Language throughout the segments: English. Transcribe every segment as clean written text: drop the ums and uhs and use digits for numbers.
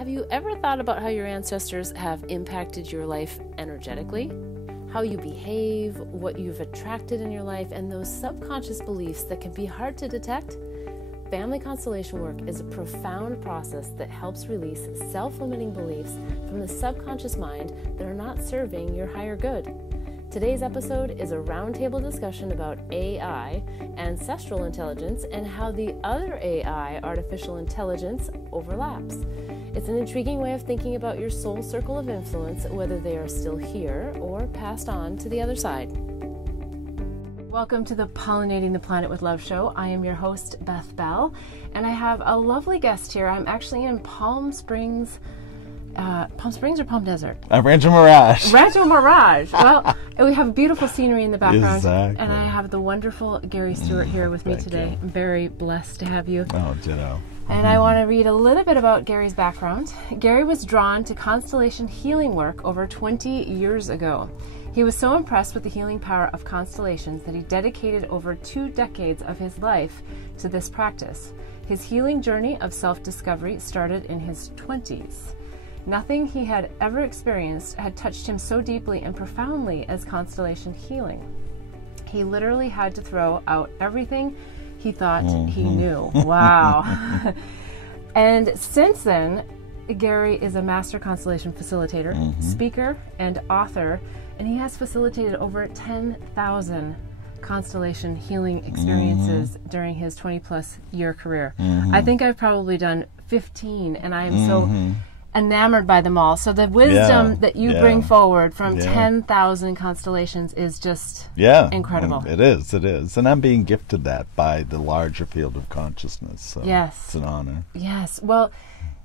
Have you ever thought about how your ancestors have impacted your life energetically? How you behave, what you've attracted in your life, and those subconscious beliefs that can be hard to detect? Family constellation work is a profound process that helps release self-limiting beliefs from the subconscious mind that are not serving your higher good. Today's episode is a roundtable discussion about AI, ancestral intelligence, and how the other AI, artificial intelligence, overlaps. It's an intriguing way of thinking about your soul circle of influence, whether they are still here or passed on to the other side. Welcome to the Pollinating the Planet with Love show. I am your host, Beth Bell, and I have a lovely guest here. I'm actually in Palm Springs or Palm Desert? Rancho Mirage. Rancho Mirage. Well, we have beautiful scenery in the background. Exactly. And I have the wonderful Gary Stuart here with me today. I'm very blessed to have you. Oh, ditto. And I want to read a little bit about Gary's background. Gary was drawn to constellation healing work over 20 years ago. He was so impressed with the healing power of constellations that he dedicated over 2 decades of his life to this practice. His healing journey of self-discovery started in his 20s. Nothing he had ever experienced had touched him so deeply and profoundly as constellation healing. He literally had to throw out everything he thought he knew. Wow. And since then, Gary is a master constellation facilitator, speaker, and author, and he has facilitated over 10,000 constellation healing experiences during his 20-plus year career. I think I've probably done 15, and I am so enamored by them all. So the wisdom that you bring forward from 10,000 constellations is just incredible. It is. And I'm being gifted that by the larger field of consciousness. So it's an honor. Yes. Well,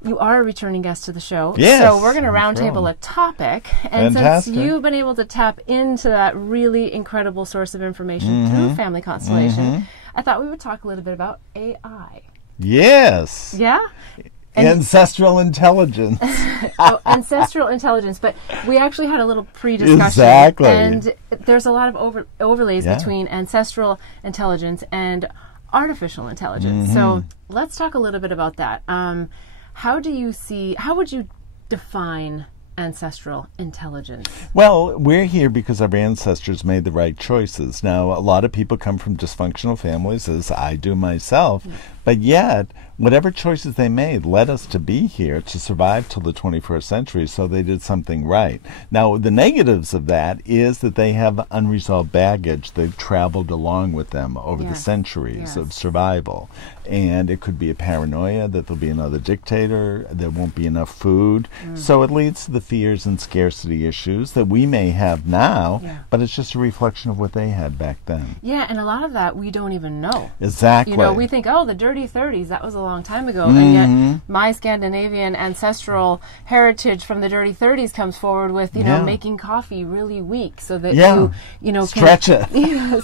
you are a returning guest to the show. Yes. So we're going to roundtable a topic. And since you've been able to tap into that really incredible source of information through family constellation, I thought we would talk a little bit about AI. Yes. Yeah? Ancestral intelligence. Ancestral intelligence. But we actually had a little pre-discussion. Exactly. And there's a lot of overlays between ancestral intelligence and artificial intelligence. So let's talk a little bit about that. How would you define ancestral intelligence? Well, we're here because our ancestors made the right choices. Now, a lot of people come from dysfunctional families, as I do myself, but yet, whatever choices they made led us to be here to survive till the 21st century, so they did something right. Now, the negatives of that is that they have unresolved baggage they've traveled along with them over the centuries of survival. And it could be a paranoia that there'll be another dictator, there won't be enough food. So it leads to the fears and scarcity issues that we may have now, but it's just a reflection of what they had back then. Yeah, and a lot of that we don't even know. Exactly. You know, we think, oh, the dirty 30s, that was a long time ago, and yet my Scandinavian ancestral heritage from the dirty 30s comes forward with, you know, making coffee really weak so that you know, stretch it.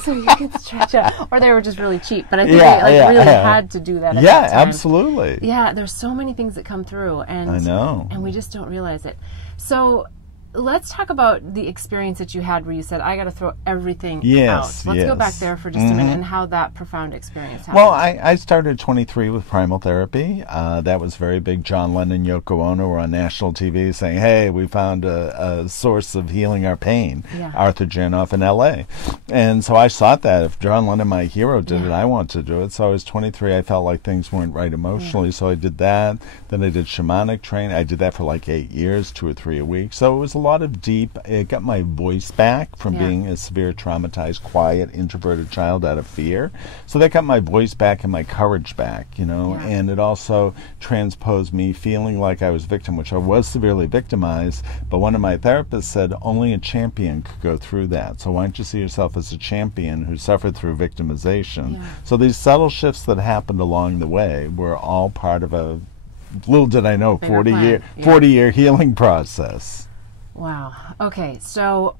So you can stretch it. Or they were just really cheap, but I think they really had to do that at that time. Absolutely. Yeah, there's so many things that come through, and I know, and we just don't realize it. So let's talk about the experience that you had where you said, I got to throw everything out. Let's go back there for just a minute and how that profound experience happened. Well, I started at 23 with primal therapy. That was very big. John Lennon, Yoko Ono were on national TV saying, hey, we found a source of healing our pain. Arthur Janoff in L.A. And so I sought that. If John Lennon, my hero, did it, I want to do it. So I was 23. I felt like things weren't right emotionally. So I did that. Then I did shamanic training. I did that for like 8 years, 2 or 3 a week. So it was a lot of it got my voice back from being a severe traumatized, quiet, introverted child out of fear. So that got my voice back and my courage back, you know, and it also transposed me feeling like I was victim, which I was severely victimized, but one of my therapists said only a champion could go through that. So why don't you see yourself as a champion who suffered through victimization? So these subtle shifts that happened along the way were all part of a, little did I know, 40-year healing process. Wow. Okay, so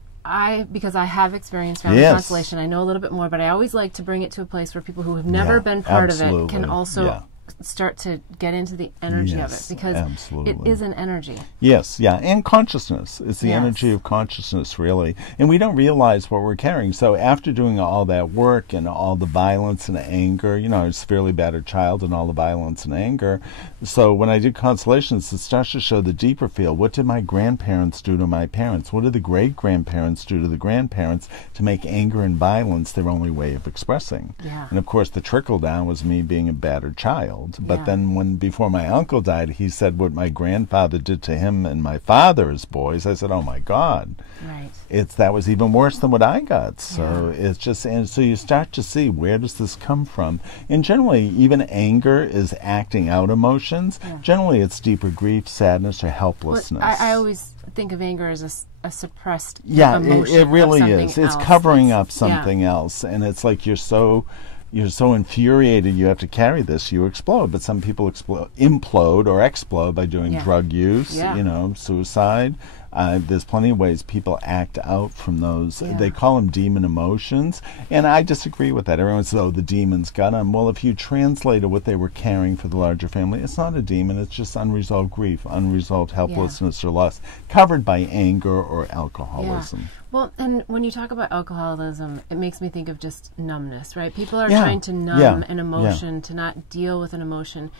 because I have experienced family constellation, I know a little bit more, but I always like to bring it to a place where people who have never been part of it can also start to get into the energy of it, because absolutely. it is an energy. Yes, yeah, and consciousness. It's the Yes. energy of consciousness, really. And we don't realize what we're carrying. So after doing all that work and all the violence and anger, you know, I was a severely battered child and all the violence and anger. So when I did constellations, it starts to show the deeper field. What did my grandparents do to my parents? What did the great-grandparents do to the grandparents to make anger and violence their only way of expressing? Yeah. And of course, the trickle down was me being a battered child. But Yeah. then before my uncle died, he said what my grandfather did to him and my father as boys. I said, oh my God. Right. That was even worse than what I got. So it's just, and so you start to see, where does this come from? And generally, even anger is acting out emotions. Yeah. Generally, it's deeper grief, sadness, or helplessness. Well, I always think of anger as a suppressed emotion. emotion. It really of is. something It's else. covering up something else. And it's like you're so infuriated you have to carry this, you explode. But some people implode or explode by doing drug use, suicide. There's plenty of ways people act out from those. Yeah. They call them demon emotions, and I disagree with that. Everyone says, oh, the demons got them. Well, if you translated what they were carrying for the larger family, it's not a demon. It's just unresolved grief, unresolved helplessness or loss, covered by anger or alcoholism. Yeah. Well, and when you talk about alcoholism, it makes me think of just numbness, right? People are trying to numb an emotion, to not deal with an emotion.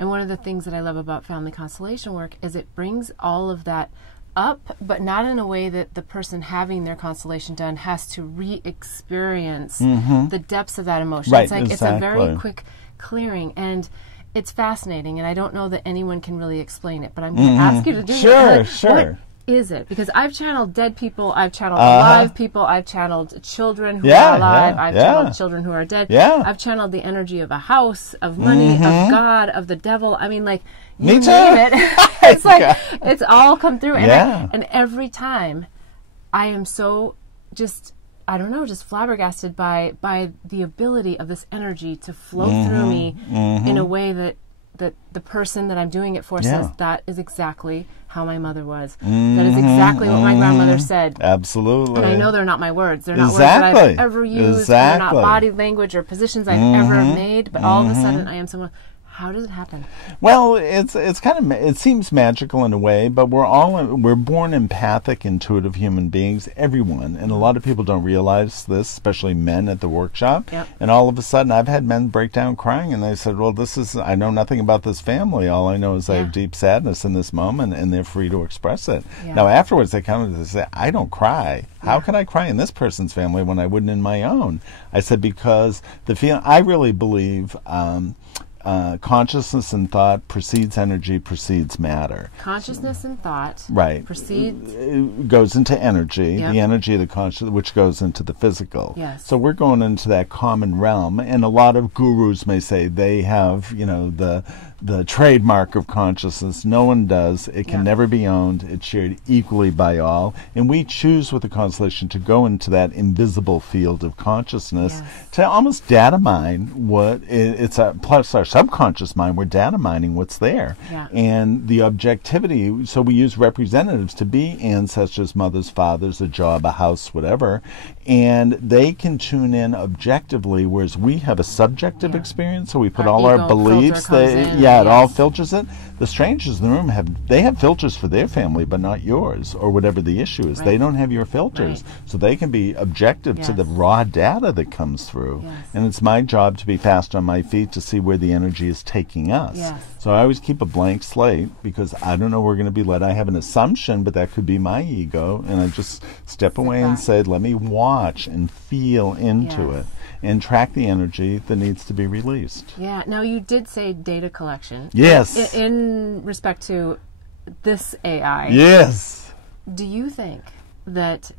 And one of the things that I love about family constellation work is it brings all of that up, but not in a way that the person having their constellation done has to re-experience the depths of that emotion. Right, it's like it's a very quick clearing, and it's fascinating, and I don't know that anyone can really explain it, but I'm going to ask you to do it. Sure. What is it? Because I've channeled dead people, I've channeled alive people, I've channeled children who are alive, I've channeled children who are dead, I've channeled the energy of a house, of money, of God, of the devil. I mean, like, you name it. It's like, it's all come through. And, and every time I am so just, I don't know, just flabbergasted by the ability of this energy to flow through me in a way that the person that I'm doing it for says that is exactly how my mother was. That is exactly what my grandmother said. Absolutely. And I know they're not my words. They're not words that I've ever used. They're not body language or positions I've ever made. But all of a sudden I am someone. How does it happen? Well, it's kind of, it seems magical in a way, but we're born empathic, intuitive human beings, everyone, and a lot of people don't realize this, especially men at the workshop. Yep. And all of a sudden, I've had men break down crying, and they said, "Well, I know nothing about this family. All I know is I have deep sadness in this moment, and they're free to express it." Yeah. Now, afterwards, they come and they say, "I don't cry. How can I cry in this person's family when I wouldn't in my own?" I said, because I really believe. Consciousness and thought precedes energy, precedes matter. Consciousness and thought precedes... goes into energy, the energy of the conscious, which goes into the physical. Yes. So we're going into that common realm, and a lot of gurus may say they have, the trademark of consciousness. No one does. It can never be owned. It's shared equally by all. And we choose with the constellation to go into that invisible field of consciousness to almost data mine what it's plus our subconscious mind. We're data mining what's there. Yeah. And the objectivity, so we use representatives to be ancestors, mothers, fathers, a job, a house, whatever. And they can tune in objectively, whereas we have a subjective experience, so we put all our beliefs. It all filters it. The strangers in the room have filters for their family, but not yours, or whatever the issue is. Right. They don't have your filters, so they can be objective to the raw data that comes through. Yes. And it's my job to be fast on my feet to see where the energy is taking us. Yes. So I always keep a blank slate because I don't know where we're going to be led. I have an assumption, but that could be my ego, and I just step away and say, let me watch and feel into it. And track the energy that needs to be released. Yeah. Now, you did say data collection. Yes. In respect to this AI. Yes. Do you think that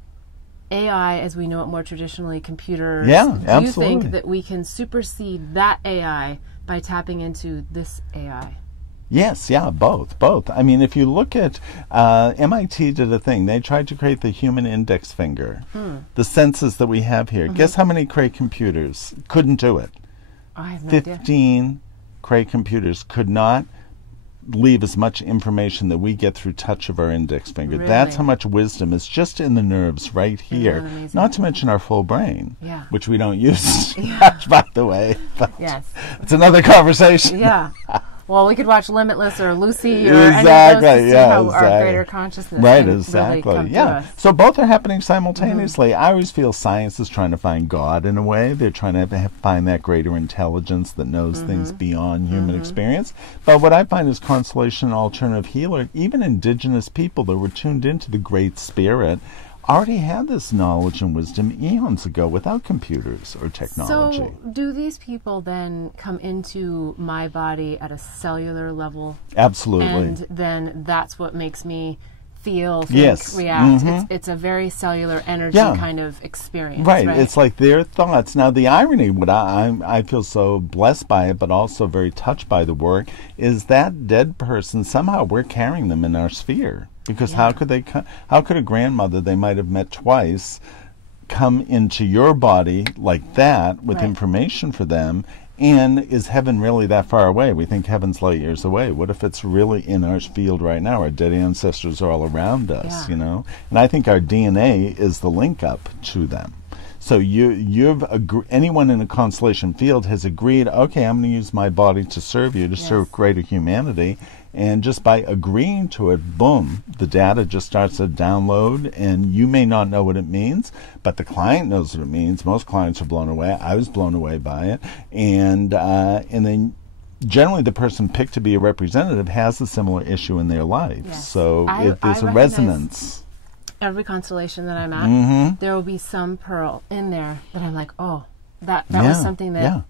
AI, as we know it more traditionally, computers, absolutely. Do you think that we can supersede that AI by tapping into this AI? Yes, both. I mean, if you look at MIT did a thing. They tried to create the human index finger, the senses that we have here. Guess how many Cray computers couldn't do it? I have no 15 Cray computers could not leave as much information that we get through touch of our index finger. Really? That's how much wisdom is just in the nerves right here. Not to mention our full brain, which we don't use much, by the way. But it's another conversation. Yeah. Well, we could watch Limitless or Lucy or any of those to see how our greater consciousness really come to us. So both are happening simultaneously. I always feel science is trying to find God in a way. They're trying to find that greater intelligence that knows things beyond human experience. But what I find is Constellation, alternative healer, even indigenous people that were tuned into the Great Spirit, already had this knowledge and wisdom eons ago without computers or technology. So do these people then come into my body at a cellular level? Absolutely. And then that's what makes me feel, think, react. It's a very cellular energy kind of experience. Right. It's like their thoughts. Now, the irony, what I feel so blessed by it, but also very touched by the work, is that dead person, somehow we're carrying them in our sphere. Because how could a grandmother they might have met twice come into your body like that with information for them? And is heaven really that far away? We think heaven's light years away. What if it's really in our field right now? Our dead ancestors are all around us, you know? And I think our DNA is the link up to them. So anyone in a constellation field has agreed, okay, I'm going to use my body to serve you, to serve greater humanity. And just by agreeing to it, boom, the data just starts to download, and you may not know what it means, but the client knows what it means. Most clients are blown away. I was blown away by it. And then generally the person picked to be a representative has a similar issue in their life. So there's a resonance. Every constellation that I'm at, there will be some pearl in there that I'm like, oh, that was something that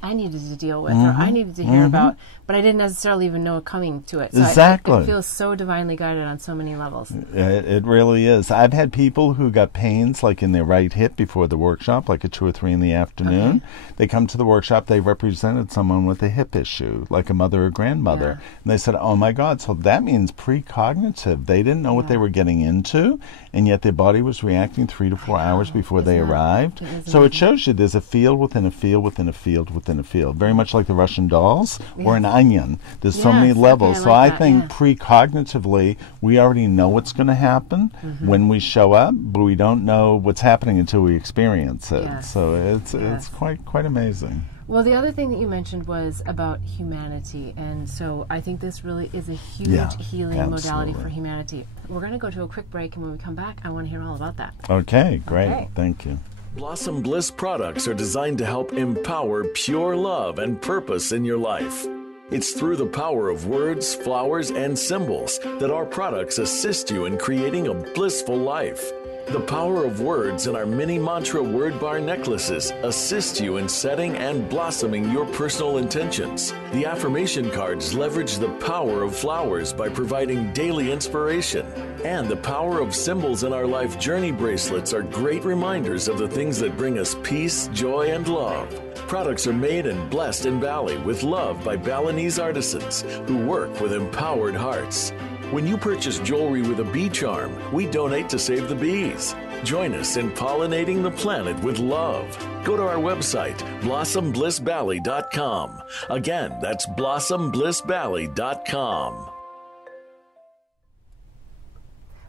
I needed to deal with, or I needed to hear about, but I didn't necessarily even know coming to it. So it feels so divinely guided on so many levels. It really is. I've had people who got pains like in their right hip before the workshop, like at 2 or 3 in the afternoon. They come to the workshop, they represented someone with a hip issue, like a mother or grandmother. And they said, oh my God, so that means precognitive. They didn't know what they were getting into, and yet their body was reacting 3 to 4 hours before they arrived. So it shows you there's a field within a field within a field within a field, very much like the Russian dolls or an onion. There's so many levels. So I think precognitively we already know what's going to happen when we show up, but we don't know what's happening until we experience it. So it's quite amazing. Well, the other thing that you mentioned was about humanity, and so I think this really is a huge healing modality for humanity. We're going to go to a quick break, and when we come back, I want to hear all about that. Okay, great. Thank you. Blossom Bliss products are designed to help empower pure love and purpose in your life. It's through the power of words, flowers, and symbols that our products assist you in creating a blissful life. The power of words in our mini mantra word bar necklaces assist you in setting and blossoming your personal intentions. The affirmation cards leverage the power of flowers by providing daily inspiration. And the power of symbols in our life journey bracelets are great reminders of the things that bring us peace, joy, and love. Products are made and blessed in Bali with love by Balinese artisans who work with empowered hearts. When you purchase jewelry with a bee charm, we donate to save the bees. Join us in pollinating the planet with love. Go to our website, blossomblissbali.com. Again, that's blossomblissbali.com.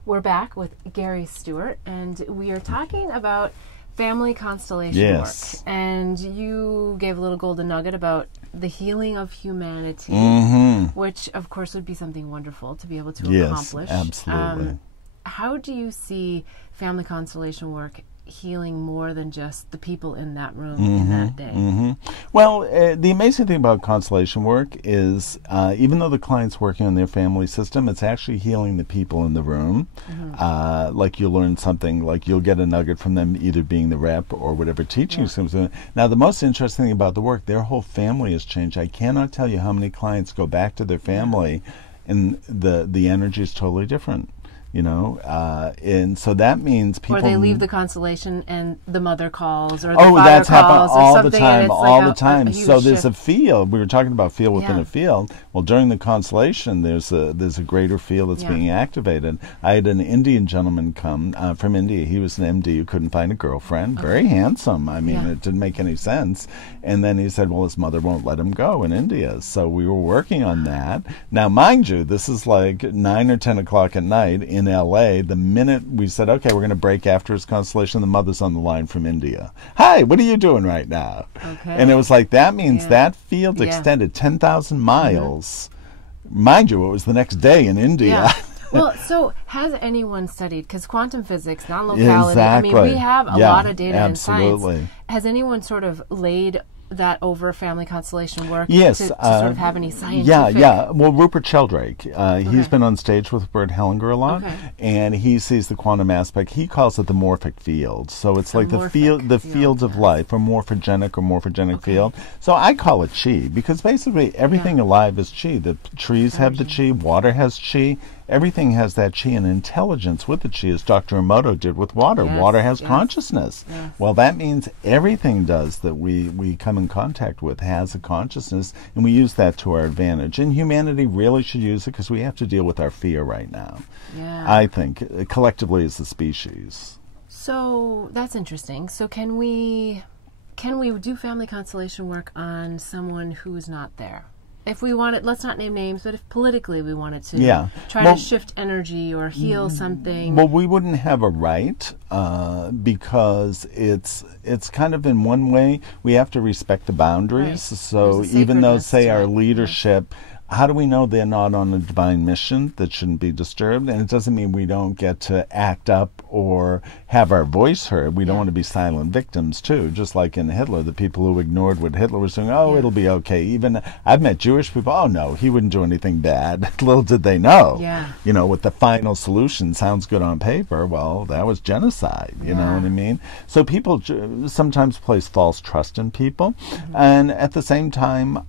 We're back with Gary Stuart, and we are talking about family constellation work. And you gave a little golden nugget about the healing of humanity, which of course would be something wonderful to be able to accomplish. Absolutely. How do you see family constellation work healing more than just the people in that room in that day? Well, the amazing thing about constellation work is even though the client's working on their family system, it's actually healing the people in the room. Like you'll learn something, like you'll get a nugget from them either being the rep or whatever teaching system. Now, the most interesting thing about the work, their whole family has changed. I cannot tell you how many clients go back to their family and the energy is totally different. you know, and so that means people... Or they leave the constellation and the mother calls, or the father that's calls, all the time, all the time. So there's shift. a field. We were talking about field within a field. Well, during the constellation, there's a greater field that's being activated. I had an Indian gentleman come from India. He was an MD who couldn't find a girlfriend. Very handsome. I mean, it didn't make any sense. And then he said, well, his mother won't let him go in India. So we were working on that. Now, mind you, this is like 9 or 10 o'clock at night in L.A. The minute we said, okay, we're going to break after his constellation, the mother's on the line from India. Hi, what are you doing right now? Okay. And it was like, that means that field extended 10,000 miles. Mind you, it was the next day in India. Yeah. Well, so has anyone studied, because quantum physics, non-locality, I mean, we have a lot of data in science. Has anyone sort of laid that over family constellation work to sort of have any scientific... Yeah. Well, Rupert Sheldrake, he's been on stage with Bert Hellinger a lot, and he sees the quantum aspect. He calls it the morphic field. So it's like the field of life, or morphogenic field. So I call it chi, because basically everything alive is chi. The trees have the chi, water has chi. Everything has that chi and intelligence with the chi, as Dr. Emoto did with water. Water has consciousness. Well, that means everything does that we come in contact with has a consciousness, and we use that to our advantage. And humanity really should use it, because we have to deal with our fear right now. I think, collectively as a species. So that's interesting. So can we do family constellation work on someone who's not there? If we wanted, let's not name names, but if politically we wanted to try to shift energy or heal something. Well, we wouldn't have a right, because it's kind of, in one way, we have to respect the boundaries. So even though, say, our leadership, how do we know they're not on a divine mission that shouldn't be disturbed? And it doesn't mean we don't get to act up or have our voice heard. We don't want to be silent victims, too. Just like in Hitler, the people who ignored what Hitler was doing, it'll be okay. Even I've met Jewish people, oh, no, he wouldn't do anything bad. Little did they know. You know, with the final solution, sounds good on paper, well, that was genocide. You know what I mean? So people sometimes place false trust in people. And at the same time,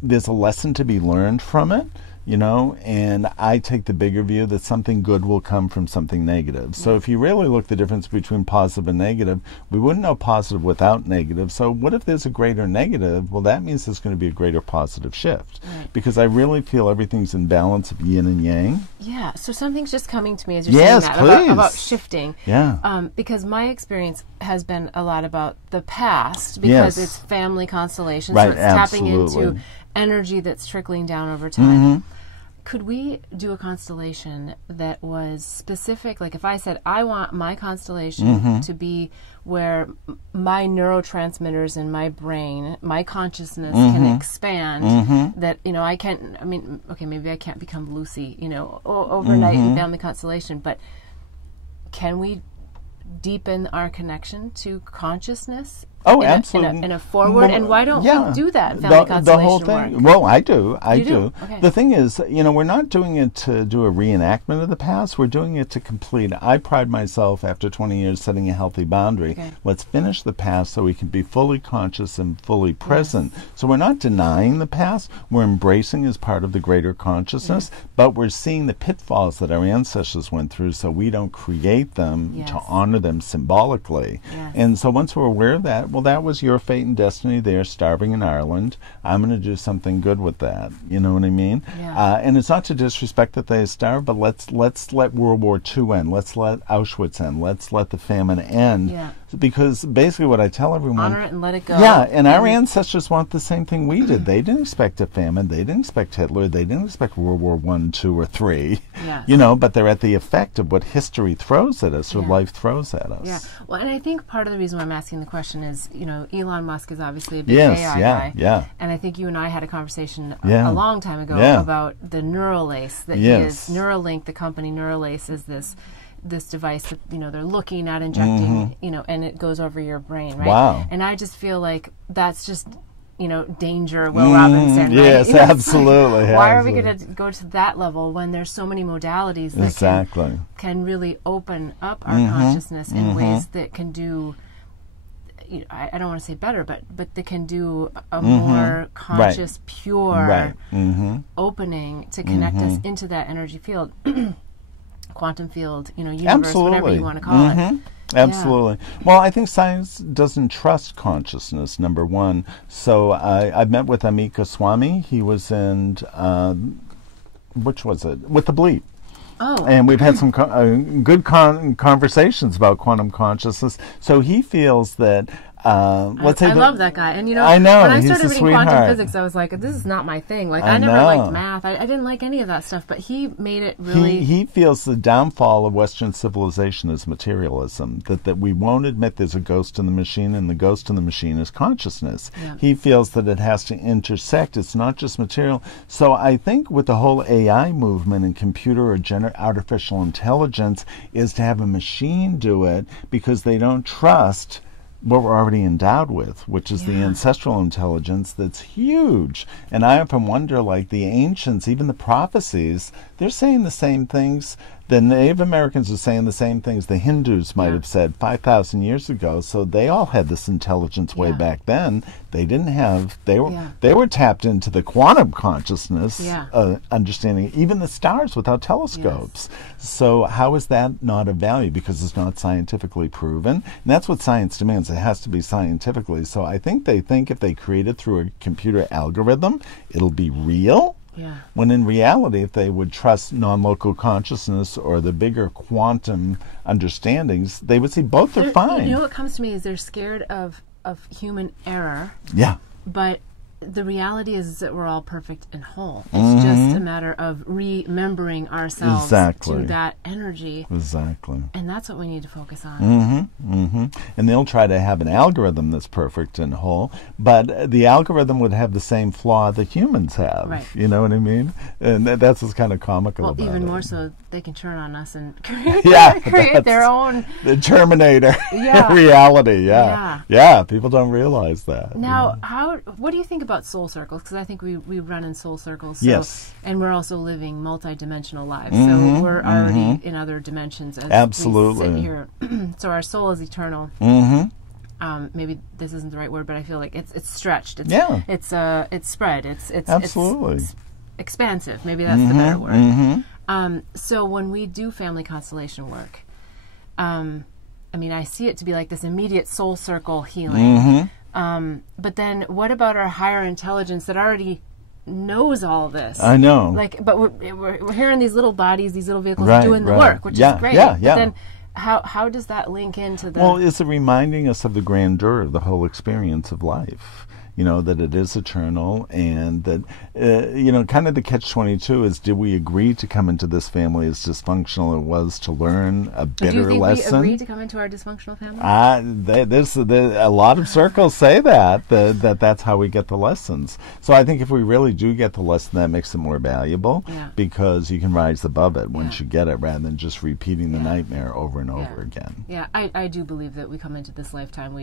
there's a lesson to be learned from it, you know, and I take the bigger view that something good will come from something negative. So if you really look the difference between positive and negative, we wouldn't know positive without negative. So what if there's a greater negative? Well, that means there's going to be a greater positive shift, because I really feel everything's in balance of yin and yang. Yeah, so something's just coming to me as you're saying that, about shifting. Because my experience has been a lot about the past, because it's family constellation, so it's tapping into energy that's trickling down over time. Could we do a constellation that was specific? Like if I said, I want my constellation to be where my neurotransmitters in my brain, my consciousness can expand, that, you know, I can't, I mean, okay, maybe I can't become Lucy, you know, overnight in family constellation, but can we deepen our connection to consciousness? Oh, absolutely. In a forward, and why don't we do that in family constellation the whole thing work? Well, I do. I do. Okay. The thing is, you know, we're not doing it to do a reenactment of the past. We're doing it to complete. I pride myself, after 20 years, setting a healthy boundary. Let's finish the past so we can be fully conscious and fully present. So we're not denying the past. We're embracing as part of the greater consciousness, but we're seeing the pitfalls that our ancestors went through, so we don't create them to honor them symbolically. And so once we're aware of that, well, that was your fate and destiny there, starving in Ireland. I'm going to do something good with that. You know what I mean? And it's not to disrespect that they starved, but let's let World War II end. Let's let Auschwitz end. Let's let the famine end. Because basically what I tell everyone... Honor it and let it go. And our ancestors want the same thing we did. They didn't expect a famine. They didn't expect Hitler. They didn't expect World War I, II, or III. You know, but they're at the effect of what history throws at us, or life throws at us. Well, and I think part of the reason why I'm asking the question is, you know, Elon Musk is obviously a big AI guy. And I think you and I had a conversation a long time ago about the Neuralace that he is. Neuralink, the company Neuralace, is this device that, you know, they're looking at injecting, you know, and it goes over your brain, right? And I just feel like that's just, you know, danger, Will Robinson, right? Yes, absolutely. Why are we going to go to that level when there's so many modalities that can really open up our consciousness in ways that can do, you know, I don't want to say better, but they can do a more conscious, pure opening to connect us into that energy field. quantum field, universe, whatever you want to call it. Absolutely. Yeah. Well, I think science doesn't trust consciousness, number one. So I met with Amit Goswami. He was in, which was it? With the Bleep. Oh. And we've had some good conversations about quantum consciousness. So he feels that let's say I love that guy, and I know, when I he's started reading sweetheart. quantum physics, I was like, "This is not my thing." Like, I never liked math. I didn't like any of that stuff. But he made it really. He feels the downfall of Western civilization is materialism. That we won't admit there's a ghost in the machine, and the ghost in the machine is consciousness. Yeah. He feels that it has to intersect. It's not just material. So I think with the whole AI movement and computer or artificial intelligence is to have a machine do it because they don't trust what we're already endowed with, which is the ancestral intelligence that's huge. And I often wonder, like the ancients, even the prophecies, they're saying the same things. The Native Americans are saying the same things the Hindus might have said 5,000 years ago. So they all had this intelligence way back then. They didn't have, they were tapped into the quantum consciousness understanding, even the stars without telescopes. Yes. So how is that not of value? Because it's not scientifically proven. And that's what science demands. It has to be scientifically. So I think they think if they create it through a computer algorithm, it'll be real. Yeah. When in reality, if they would trust non-local consciousness or the bigger quantum understandings, they would see both are fine. You know what comes to me is they're scared of human error. Yeah. But the reality is that we're all perfect and whole. It's just a matter of remembering ourselves to that energy. Exactly. And that's what we need to focus on. And they'll try to have an algorithm that's perfect and whole, but the algorithm would have the same flaw that humans have. Right. You know what I mean? And that's what's kind of comical about it. Well, even more so, they can turn on us and create their own... The Terminator reality, Yeah, people don't realize that. Now, what do you think about soul circles? Because I think we run in soul circles. So, yes. And we're also living multi-dimensional lives. So we're already in other dimensions as we sit here. So our soul is eternal. Maybe this isn't the right word, but I feel like it's stretched. It's spread. It's absolutely. It's expansive. Maybe that's the better word. So when we do family constellation work, I mean, I see it to be like this immediate soul circle healing. But then what about our higher intelligence that already knows all this? I know. Like, but we're here in these little bodies, these little vehicles doing the work, which is great. But then how does that link into the... Well, it's reminding us of the grandeur of the whole experience of life. You know, that it is eternal, and that, kind of the catch-22 is, did we agree to come into this family as dysfunctional it was to learn a bitter lesson? Do you think we agreed to come into our dysfunctional family? A lot of circles say that's how we get the lessons. So I think if we really do get the lesson, that makes it more valuable, because you can rise above it once you get it, rather than just repeating the nightmare over and over again. Yeah, I do believe that we come into this lifetime,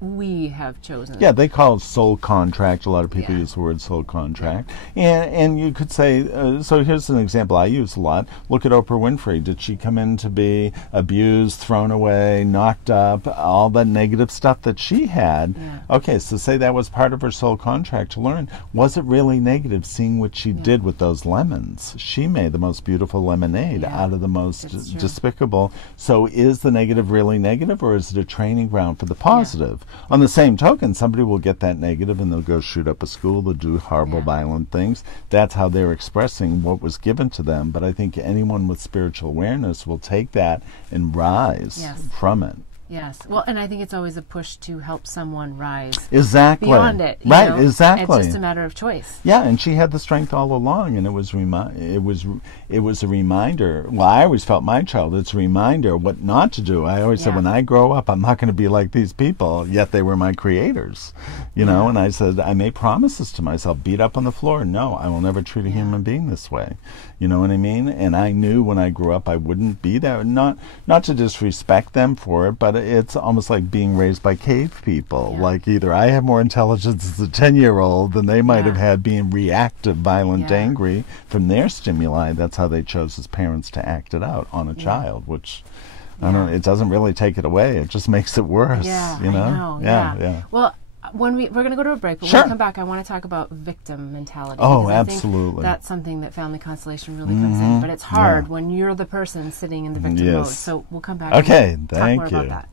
we have chosen. Yeah, they call it soul contract. A lot of people use the word soul contract. And you could say, so here's an example I use a lot. Look at Oprah Winfrey. Did she come in to be abused, thrown away, knocked up, all the negative stuff that she had? Yeah. Okay, so say that was part of her soul contract to learn. Was it really negative seeing what she did with those lemons? She made the most beautiful lemonade out of the most despicable. So is the negative really negative, or is it a training ground for the positive? On the same token, somebody will get that negative and they'll go shoot up a school, they'll do horrible, violent things. That's how they're expressing what was given to them. But I think anyone with spiritual awareness will take that and rise from it. Yes. Well, and I think it's always a push to help someone rise beyond it. Right, exactly. It's just a matter of choice. Yeah, and she had the strength all along, and it was a reminder. Well, I always felt my childhood's a reminder what not to do. I always said, when I grow up, I'm not going to be like these people, yet they were my creators. You know, and I said, I made promises to myself, beat up on the floor. No, I will never treat a human being this way. You know what I mean? And I knew when I grew up I wouldn't be there. Not to disrespect them for it, but it's almost like being raised by cave people. Like either I have more intelligence as a 10-year-old than they might have had being reactive, violent, angry from their stimuli. That's how they chose as parents to act it out on a child, which I don't know, it doesn't really take it away. It just makes it worse. Yeah, you know? I know. Yeah. Yeah. Well, when we're going to go to a break, but Sure. when we come back, I want to talk about victim mentality. Oh, because I think absolutely. that's something that family constellation really comes in. But it's hard when you're the person sitting in the victim mode. So we'll come back and talk more about that.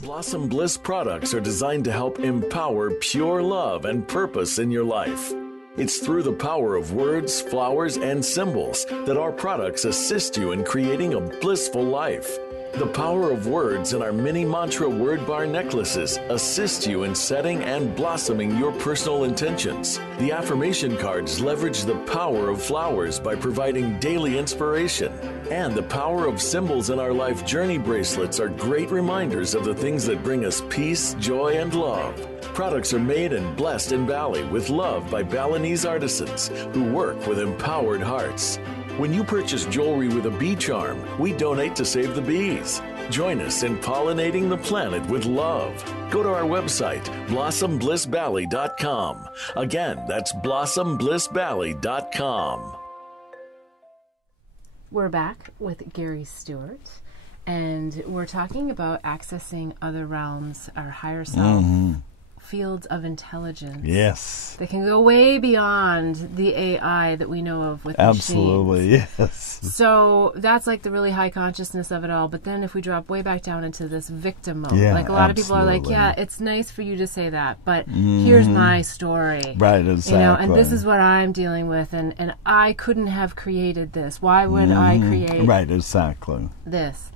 Blossom Bliss products are designed to help empower pure love and purpose in your life. It's through the power of words, flowers, and symbols that our products assist you in creating a blissful life. The power of words in our mini mantra word bar necklaces assist you in setting and blossoming your personal intentions. The affirmation cards leverage the power of flowers by providing daily inspiration. And the power of symbols in our life journey bracelets are great reminders of the things that bring us peace, joy, and love. Products are made and blessed in Bali with love by Balinese artisans who work with empowered hearts. When you purchase jewelry with a bee charm, we donate to save the bees. Join us in pollinating the planet with love. Go to our website, blossomblissbali.com. Again, that's blossomblissbali.com. We're back with Gary Stuart, and we're talking about accessing other realms, our higher self, fields of intelligence. Yes. They can go way beyond the AI that we know of with Absolutely, machines. yes. So that's like the really high consciousness of it all. But then if we drop way back down into this victim mode, like a lot of people are like, yeah, it's nice for you to say that, but here's my story. Right, exactly. You know, and this is what I'm dealing with, and I couldn't have created this. Why would I create Right, exactly. this?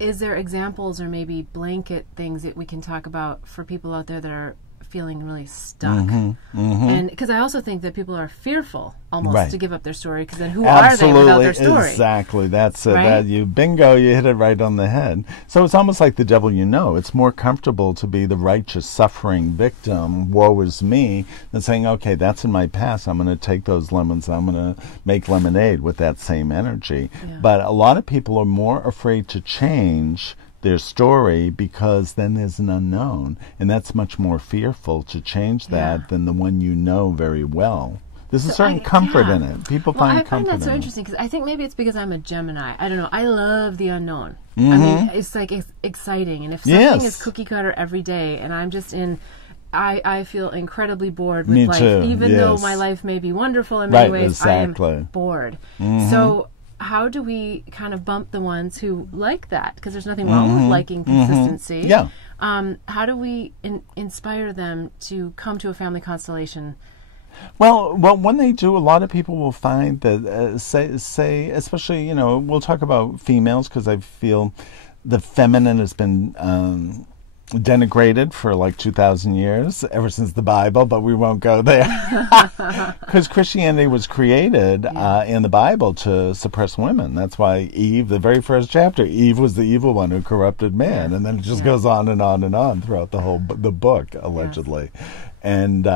Is there examples or maybe blanket things that we can talk about for people out there that are feeling really stuck? And because I also think that people are fearful almost to give up their story, because then who are they without their story? Exactly. That's it. Right? Bingo, you hit it right on the head. So it's almost like the devil you know. It's more comfortable to be the righteous, suffering victim, woe is me, than saying, okay, that's in my past. I'm going to take those lemons, I'm going to make lemonade with that same energy. Yeah. But a lot of people are more afraid to change their story because then there's an unknown, and that's much more fearful to change that than the one you know very well. There's a certain comfort in it. People find comfort in it. I find that so interesting because I think maybe it's because I'm a Gemini. I don't know. I love the unknown. I mean, it's like exciting, and if something is cookie cutter every day, and I'm just in. I feel incredibly bored with life, even though my life may be wonderful in many ways. Exactly. I am bored. So how do we kind of bump the ones who like that? Because there's nothing wrong with liking consistency. How do we inspire them to come to a family constellation? Well, when they do, a lot of people will find that, say, especially, you know, we'll talk about females because I feel the feminine has been denigrated for like 2,000 years, ever since the Bible, but we won't go there. Because Christianity was created in the Bible to suppress women. That's why Eve, the very first chapter, Eve was the evil one who corrupted man. And then it just goes on and on and on throughout the book, allegedly. And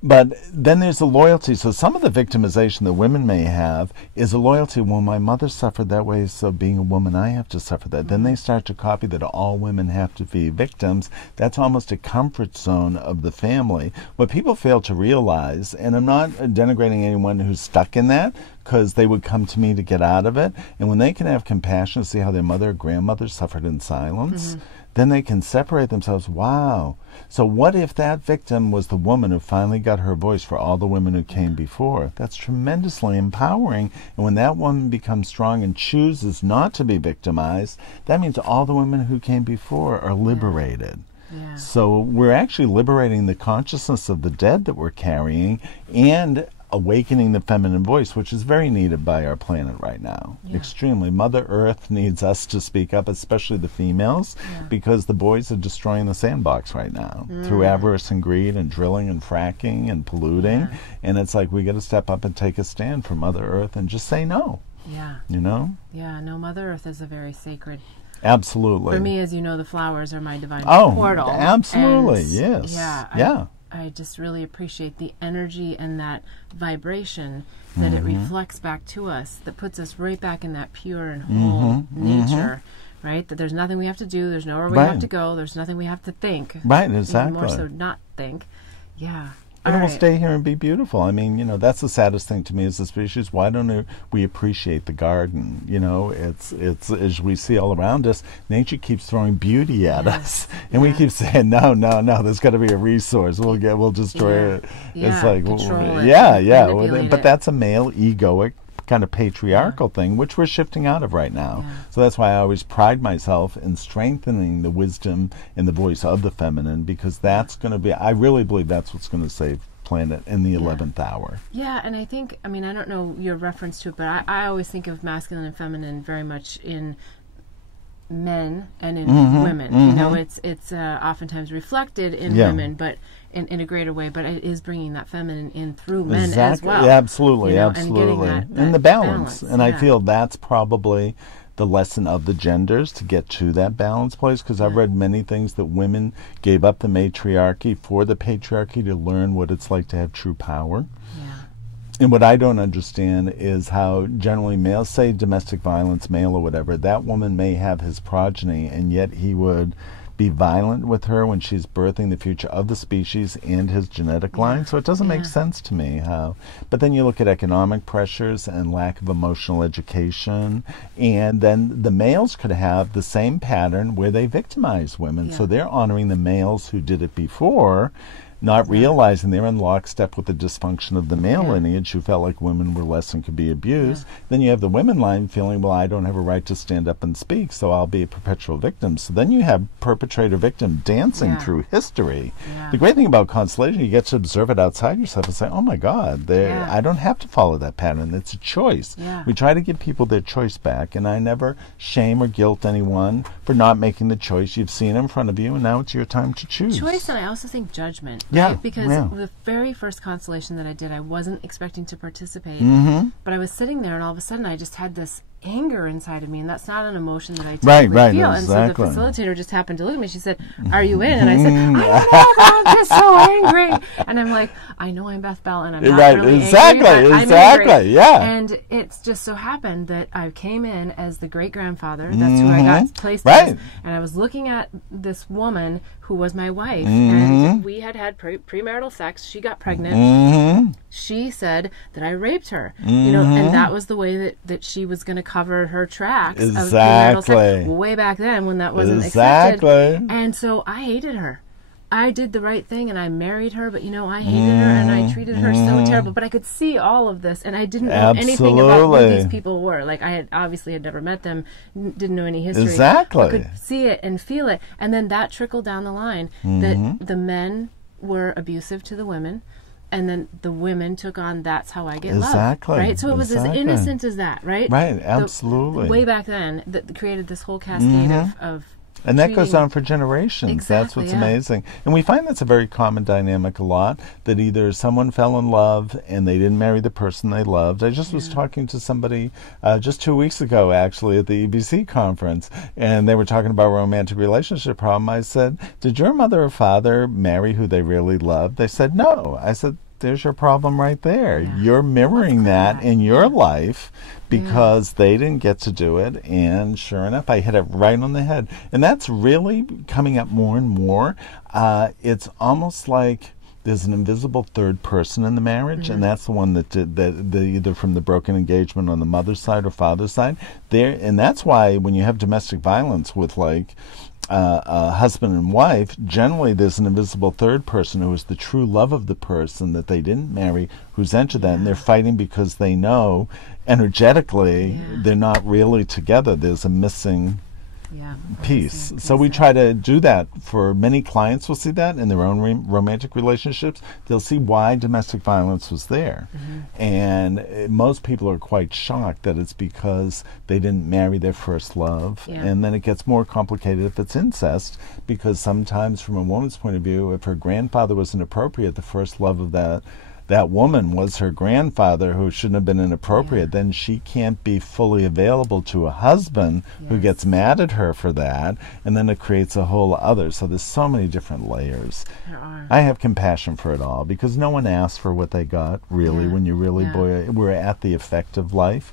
but then there's the loyalty. So some of the victimization that women may have is a loyalty. Well, my mother suffered that way, so being a woman, I have to suffer that. Then they start to copy that all women have to be victims. That's almost a comfort zone of the family. What people fail to realize, and I'm not denigrating anyone who's stuck in that, because they would come to me to get out of it. And when they can have compassion to see how their mother or grandmother suffered in silence, then they can separate themselves. Wow. So what if that victim was the woman who finally got her voice for all the women who came before? That's tremendously empowering. And when that woman becomes strong and chooses not to be victimized, that means all the women who came before are liberated. So we're actually liberating the consciousness of the dead that we're carrying and awakening the feminine voice, which is very needed by our planet right now. Extremely. Mother Earth needs us to speak up, especially the females, because the boys are destroying the sandbox right now through avarice and greed and drilling and fracking and polluting. And it's like we got to step up and take a stand for Mother Earth and just say no. You know? No, Mother Earth is a very sacred. Absolutely. For me, as you know, the flowers are my divine portal. Absolutely. And yes. I just really appreciate the energy and that vibration that it reflects back to us, that puts us right back in that pure and whole nature, right? That there's nothing we have to do, there's nowhere we have to go, there's nothing we have to think. Right, exactly. Even more so not think. And we'll stay here and be beautiful. I mean, that's the saddest thing to me as a species. Why don't we appreciate the garden? It's as we see all around us, nature keeps throwing beauty at us, and we keep saying, no, there's got to be a resource. We'll destroy it. It's like, but that's a male egoic kind of patriarchal thing, which we're shifting out of right now. So that's why I always pride myself in strengthening the wisdom and the voice of the feminine, because that's going to be, I really believe that's what's going to save planet in the 11th hour. Yeah, and I think, I don't know your reference to it, but I always think of masculine and feminine very much in men and in women. It's oftentimes reflected in women, but in a greater way, but it is bringing that feminine in through men as well. Yeah, absolutely. And getting that the balance. And I feel that's probably the lesson of the genders, to get to that balance place, because I've read many things that women gave up the matriarchy for the patriarchy to learn what it's like to have true power. And what I don't understand is how generally males, say domestic violence, male or whatever, that woman may have his progeny, and yet he would be violent with her when she's birthing the future of the species and his genetic line. So it doesn't make sense to me how. But then you look at economic pressures and lack of emotional education, and then the males could have the same pattern where they victimize women. So they're honoring the males who did it before, not realizing they're in lockstep with the dysfunction of the male lineage, who felt like women were less and could be abused. Then you have the women line feeling, well, I don't have a right to stand up and speak, so I'll be a perpetual victim. So then you have perpetrator-victim dancing through history. The great thing about Constellation, you get to observe it outside yourself and say, oh my God, I don't have to follow that pattern. It's a choice. We try to give people their choice back, and I never shame or guilt anyone for not making the choice. You've seen it in front of you, and now it's your time to choose. Choice, and I also think judgment. Right? Because the very first constellation that I did, I wasn't expecting to participate, but I was sitting there, and all of a sudden I just had this anger inside of me, and that's not an emotion that I typically feel. And so the facilitator just happened to look at me. She said, "Are you in?" And I said, "I don't know, but I'm just so angry." And I'm like, "I know I'm Beth Bell, and I'm not really angry, but I'm angry." And it's just so happened that I came in as the great grandfather. That's who I got placed as, and I was looking at this woman who was my wife, and we had premarital sex. She got pregnant. She said that I raped her, and that was the way that she was going to cover her tracks of premarital sex way back then, when that wasn't accepted. And so I hated her. I did the right thing, and I married her, but I hated her, and I treated her so terrible. But I could see all of this, and I didn't know anything about who these people were. Like, I had obviously never met them, didn't know any history. I could see it and feel it, and then that trickled down the line that the men were abusive to the women, and then the women took on, that's how I get love, right? So it was as innocent as that, right? Right, absolutely. Way back then, that created this whole cascade of and that goes on for generations. That's what's amazing. And we find that's a very common dynamic a lot, that either someone fell in love and they didn't marry the person they loved. I just was talking to somebody just 2 weeks ago, actually, at the EBC conference, and they were talking about romantic relationship problem. I said, did your mother or father marry who they really loved? They said, no. I said, there's your problem right there. You're mirroring that in your life because they didn't get to do it, and sure enough, I hit it right on the head. And that's really coming up more and more. It's almost like there's an invisible third person in the marriage, and that's the one that either from the broken engagement on the mother's side or father's side. And that's why when you have domestic violence with husband and wife, generally there's an invisible third person who is the true love of the person that they didn't marry, who's entered that, and they're fighting because they know energetically they're not really together. There's a missing piece. So we try to do that for many clients. Will see that in their own romantic relationships. They'll see why domestic violence was there, and most people are quite shocked that it's because they didn't marry their first love. And then it gets more complicated if it's incest, because sometimes from a woman's point of view, if her grandfather was inappropriate, the first love of that that woman was her grandfather who shouldn't have been inappropriate, then she can't be fully available to a husband who gets mad at her for that, and then it creates a whole other. So there's so many different layers. There are. I have compassion for it all because no one asks for what they got, really, when you really we're at the effect of life.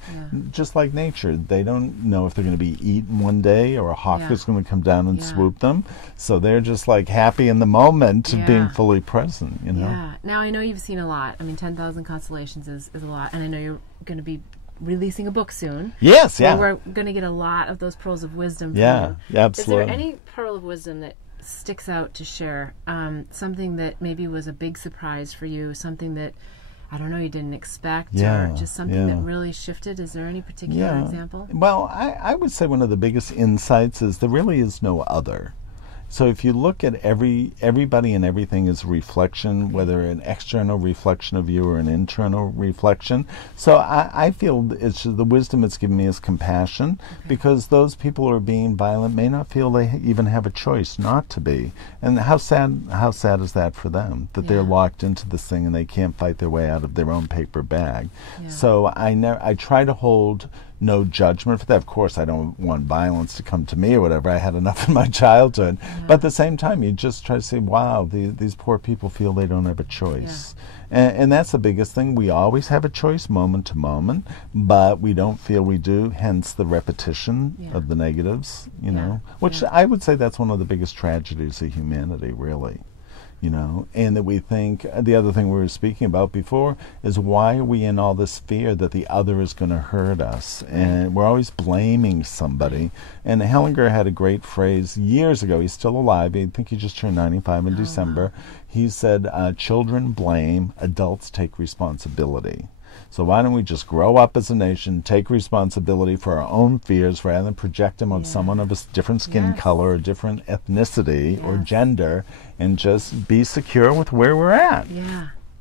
Just like nature, they don't know if they're going to be eaten one day or a hawk is going to come down and swoop them. So they're just like happy in the moment of being fully present, you know? Yeah. Now, I know you've seen a lot. I mean, 10,000 constellations is a lot. And I know you're going to be releasing a book soon. Yes, so we're going to get a lot of those pearls of wisdom from you. Absolutely. Is there any pearl of wisdom that sticks out to share? Something that maybe was a big surprise for you, something that, I don't know, you didn't expect, or just something that really shifted? Is there any particular example? Well, I would say one of the biggest insights is there really is no other. So if you look at everybody and everything is reflection, whether an external reflection of you or an internal reflection. So I feel it's the wisdom it's given me is compassion, because those people who are being violent may not feel they even have a choice not to be. And how sad is that for them, that they're locked into this thing and they can't fight their way out of their own paper bag. So I try to hold no judgment for that. Of course, I don't want violence to come to me or whatever. I had enough in my childhood. But at the same time, you just try to say, wow, these poor people feel they don't have a choice. And that's the biggest thing. We always have a choice moment to moment, but we don't feel we do, hence the repetition of the negatives, you know, which I would say that's one of the biggest tragedies of humanity, really. You know, and that we think, the other thing we were speaking about before is, why are we in all this fear that the other is going to hurt us? And we're always blaming somebody. And Hellinger had a great phrase years ago. He's still alive. I think he just turned 95 in December. He said, children blame, adults take responsibility. So why don't we just grow up as a nation, take responsibility for our own fears rather than project them on someone of a different skin color or different ethnicity or gender, and just be secure with where we're at.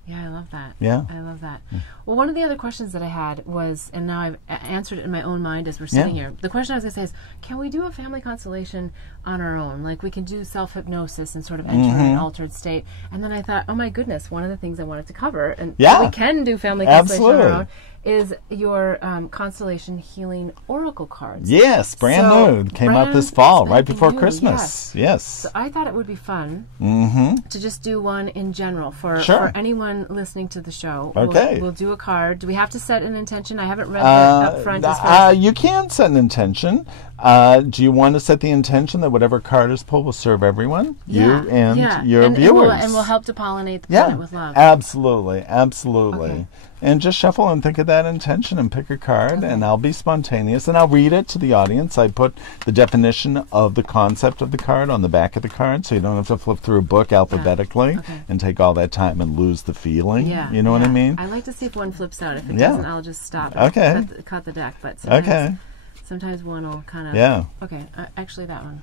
Yeah, I love that. Yeah. I love that. Well, one of the other questions that I had was, and now I've answered it in my own mind as we're sitting here, the question I was going to say is, can we do a family constellation on our own? Like, we can do self-hypnosis and sort of enter an altered state. And then I thought, oh my goodness, one of the things I wanted to cover, and we can do family constellation on our own, is your Constellation Healing Oracle cards. Yes, brand new. Came out this fall, right before Christmas. Yes. So I thought it would be fun to just do one in general for anyone listening to the show. Okay. We'll do a card. Do we have to set an intention? I haven't read that up front. You can set an intention. Do you want to set the intention that whatever card is pulled will serve everyone? You and your viewers. And we'll help to pollinate the planet with love. Absolutely. Okay. And just shuffle and think of that intention and pick a card, and I'll be spontaneous, and I'll read it to the audience. I put the definition of the concept of the card on the back of the card, so you don't have to flip through a book alphabetically and take all that time and lose the feeling. You know what I mean? I like to see if one flips out. If it doesn't, I'll just stop and cut the deck. But sometimes one will kind of... Okay, actually that one.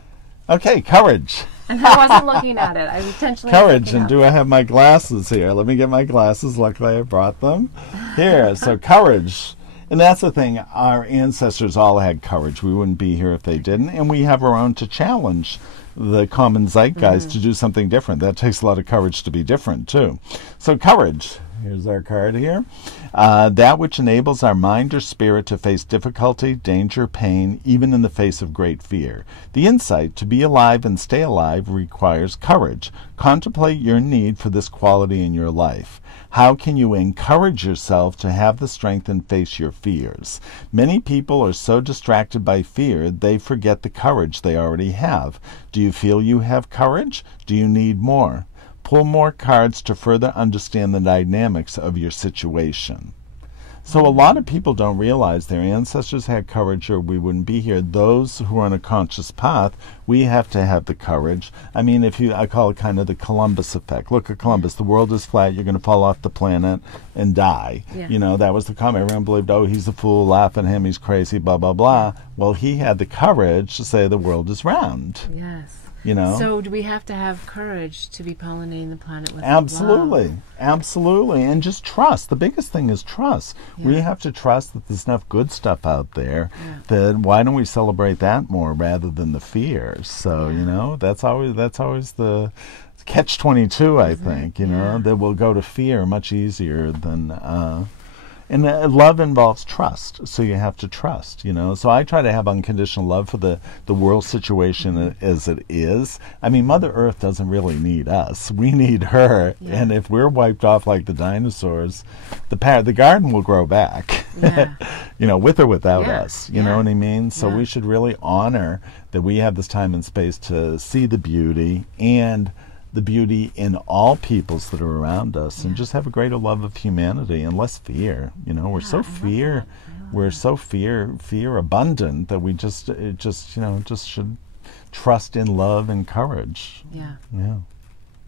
Okay, courage. And I wasn't looking at it. I intentionally courage. And do I have my glasses here? Let me get my glasses. Luckily I brought them. Here, so courage. And that's the thing. Our ancestors all had courage. We wouldn't be here if they didn't. And we have our own to challenge the common zeitgeist to do something different. That takes a lot of courage to be different, too. So courage. Here's our card here. That which enables our mind or spirit to face difficulty, danger, pain, even in the face of great fear. The insight to be alive and stay alive requires courage. Contemplate your need for this quality in your life. How can you encourage yourself to have the strength and face your fears? Many people are so distracted by fear, they forget the courage they already have. Do you feel you have courage? Do you need more? Pull more cards to further understand the dynamics of your situation. So a lot of people don't realize their ancestors had courage or we wouldn't be here. Those who are on a conscious path, we have to have the courage. I mean, I call it kind of the Columbus effect. Look at Columbus. The world is flat. You're going to fall off the planet and die. You know, that was the comment. Everyone believed, oh, he's a fool. Laugh at him. He's crazy, blah, blah, blah. Well, he had the courage to say the world is round. Yes. You know? So do we have to have courage to be pollinating the planet with love? Absolutely. And just trust. The biggest thing is trust. We have to trust that there's enough good stuff out there that why don't we celebrate that more rather than the fears? So, you know, that's always the catch-22, I think, you know, that will go to fear much easier than... And love involves trust, so you have to trust, you know. So I try to have unconditional love for the world situation as it is. I mean, Mother Earth doesn't really need us. We need her. Yeah. And if we're wiped off like the dinosaurs, the garden will grow back, you know, with or without us. You know what I mean? So we should really honor that we have this time and space to see the beauty and the beauty in all peoples that are around us, and just have a greater love of humanity and less fear. You know, we're so fear abundant that we just should trust in love and courage. Yeah. Yeah.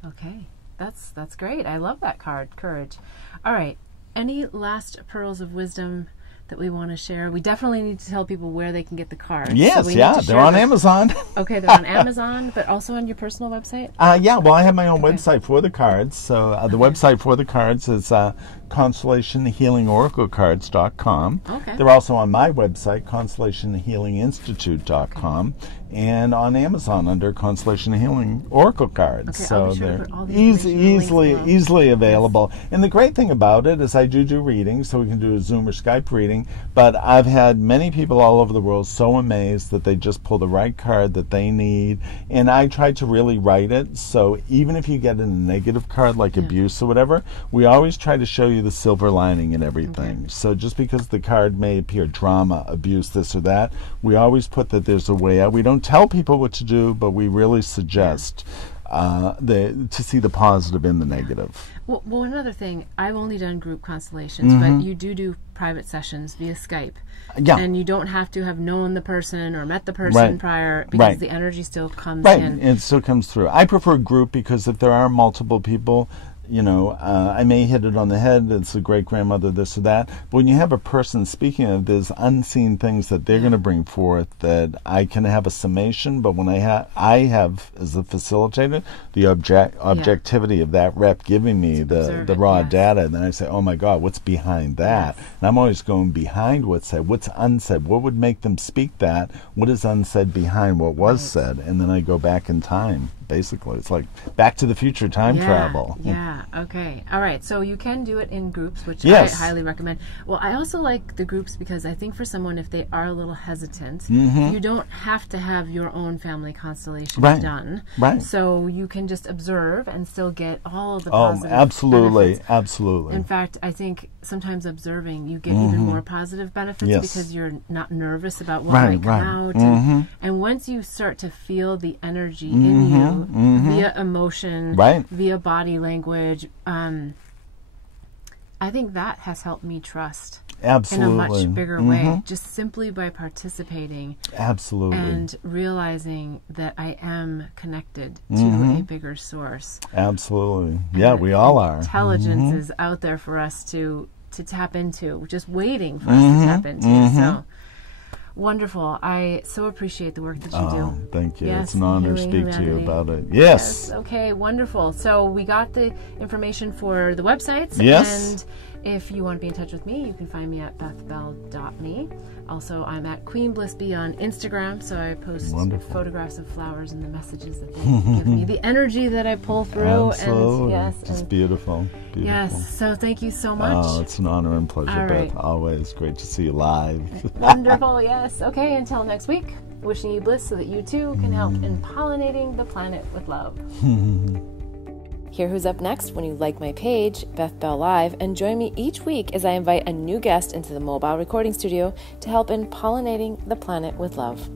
Okay. That's great. I love that card, courage. All right. Any last pearls of wisdom that we want to share? We definitely need to tell people where they can get the cards. Yes, they're on Amazon. Okay, they're on Amazon, but also on your personal website? Well, I have my own website for the cards. So the website for the cards is ConstellationHealingOracleCards.com. Okay. They're also on my website, ConstellationHealingInstitute.com, and on Amazon under Constellation Healing Oracle Cards. Okay, so they're easily available. And the great thing about it is I do readings, so we can do a Zoom or Skype reading, but I've had many people all over the world so amazed that they just pull the right card that they need, and I try to really write it, so even if you get a negative card like abuse or whatever, we always try to show you the silver lining in everything. Okay. So just because the card may appear drama, abuse, this or that, we always put that there's a way out. We don't tell people what to do, but we really suggest to see the positive in the negative. Well, another thing, I've only done group constellations, but you do private sessions via Skype. Yeah. And you don't have to have known the person or met the person prior, because the energy still comes in. It still comes through. I prefer group because if there are multiple people, you know, I may hit it on the head, it's a great-grandmother, this or that, but when you have a person speaking of, there's unseen things that they're going to bring forth that I can have a summation, but when I have, as a facilitator, the objectivity of that rep giving me the raw data, and then I say, oh my God, what's behind that? Yes. And I'm always going behind what's said, what's unsaid, what would make them speak that, what is unsaid behind what was said, and then I go back in time. Basically, it's like Back to the Future time travel. Yeah, okay. All right, so you can do it in groups, which I highly recommend. Well, I also like the groups because I think for someone, if they are a little hesitant, you don't have to have your own family constellation done. Right. So you can just observe and still get all of the positive benefits. Absolutely. In fact, I think sometimes observing, you get even more positive benefits because you're not nervous about what might come out. And once you start to feel the energy in you, via emotion, via body language, I think that has helped me trust in a much bigger way, just simply by participating and realizing that I am connected to a bigger source. Yeah, we all are. Intelligence is out there for us to tap into, just waiting for us to tap into. So wonderful. I so appreciate the work that you do. Thank you. Yes, it's an honor to speak to you about it. Yes. Okay, wonderful. So we got the information for the websites. Yes. And if you want to be in touch with me, you can find me at bethbell.me. Also, I'm at Queen Bliss Bee on Instagram, so I post photographs of flowers and the messages that they give me, the energy that I pull through. Absolutely. And it's beautiful. Yes, so thank you so much. Oh, it's an honor and pleasure, Beth. Always great to see you live. Wonderful, yes. Okay, until next week, wishing you bliss so that you too can help in pollinating the planet with love. Hear who's up next when you like my page, Beth Bell Live, and join me each week as I invite a new guest into the mobile recording studio to help in pollinating the planet with love.